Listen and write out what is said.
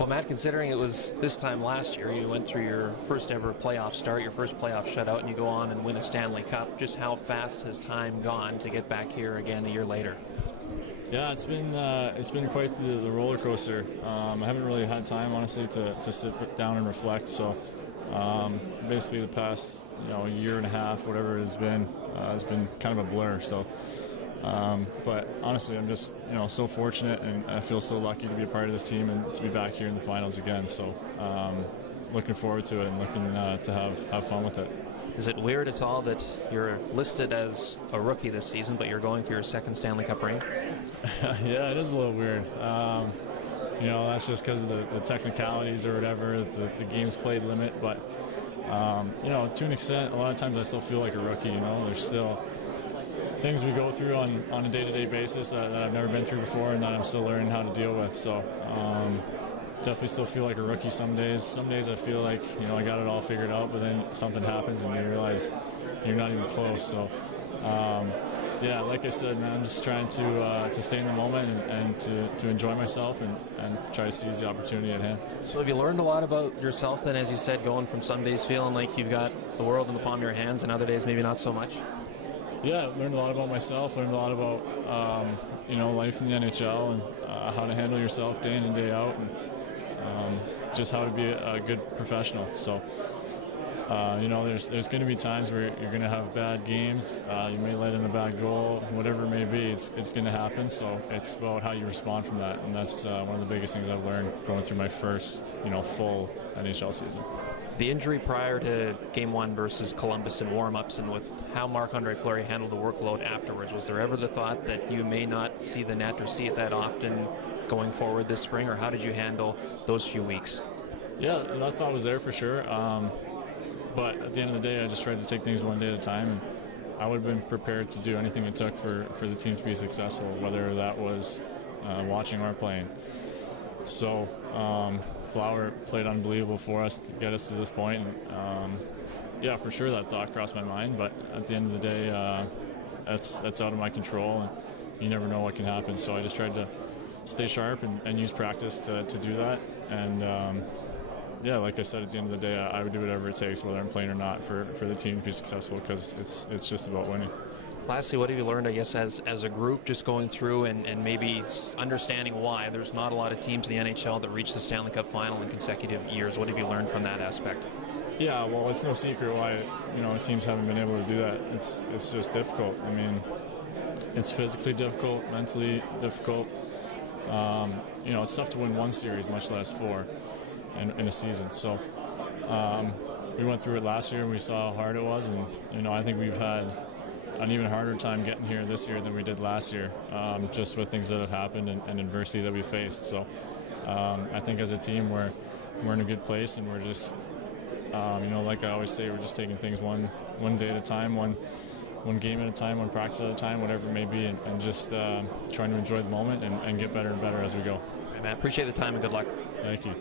Well, Matt, considering it was this time last year, you went through your first ever playoff start, your first playoff shutout, and you go on and win a Stanley Cup. Just how fast has time gone to get back here again a year later? Yeah, it's been quite the roller coaster. I haven't really had time, honestly, to sit down and reflect. So basically, the past year and a half, whatever it has been kind of a blur. So, but honestly, I'm just so fortunate, and I feel so lucky to be a part of this team and to be back here in the finals again. So, looking forward to it and looking to have fun with it. Is it weird at all that you're listed as a rookie this season, but you're going for your second Stanley Cup ring? Yeah, it is a little weird. That's just because of the technicalities or whatever, the games played limit. But, to an extent, a lot of times I still feel like a rookie. There's still things we go through on a day-to-day basis that I've never been through before and that I'm still learning how to deal with. So definitely still feel like a rookie some days. Some days I feel like, I got it all figured out, but then something happens and you realize you're not even close. So, yeah, like I said, man, I'm just trying to stay in the moment and to enjoy myself and try to seize the opportunity at hand. So have you learned a lot about yourself then, as you said, going from some days feeling like you've got the world in the palm of your hands and other days maybe not so much? Yeah, I learned a lot about myself, learned a lot about, life in the NHL and how to handle yourself day in and day out, and just how to be a good professional. So, there's going to be times where you're going to have bad games. You may let in a bad goal, whatever it may be. It's going to happen. So it's about how you respond from that, and that's one of the biggest things I've learned going through my first, full NHL season. The injury prior to Game 1 versus Columbus in warm-ups, and with how Marc-Andre Fleury handled the workload afterwards, was there ever the thought that you may not see the net or see it that often going forward this spring, or how did you handle those few weeks? Yeah, that thought was there for sure. But at the end of the day, I just tried to take things one day at a time, and I would have been prepared to do anything it took for the team to be successful, whether that was watching or playing. So Flower played unbelievable for us to get us to this point, and yeah, for sure that thought crossed my mind, but at the end of the day, that's out of my control, and you never know what can happen. So I just tried to stay sharp and use practice to do that, and yeah, like I said, at the end of the day, I would do whatever it takes, whether I'm playing or not, for the team to be successful, because it's just about winning. Lastly, what have you learned, I guess, as a group, just going through and maybe understanding why there's not a lot of teams in the NHL that reach the Stanley Cup final in consecutive years? What have you learned from that aspect? Yeah, well, it's no secret why teams haven't been able to do that. It's just difficult. I mean, it's physically difficult, mentally difficult. It's tough to win one series, much less four in a season. So we went through it last year and we saw how hard it was, and I think we've had an even harder time getting here this year than we did last year, just with things that have happened and adversity that we faced. So I think as a team we're in a good place, and we're just like I always say, we're just taking things one day at a time, one game at a time, one practice at a time, whatever it may be, and just trying to enjoy the moment and get better and better as we go. Hey, Matt, appreciate the time and good luck. Thank you.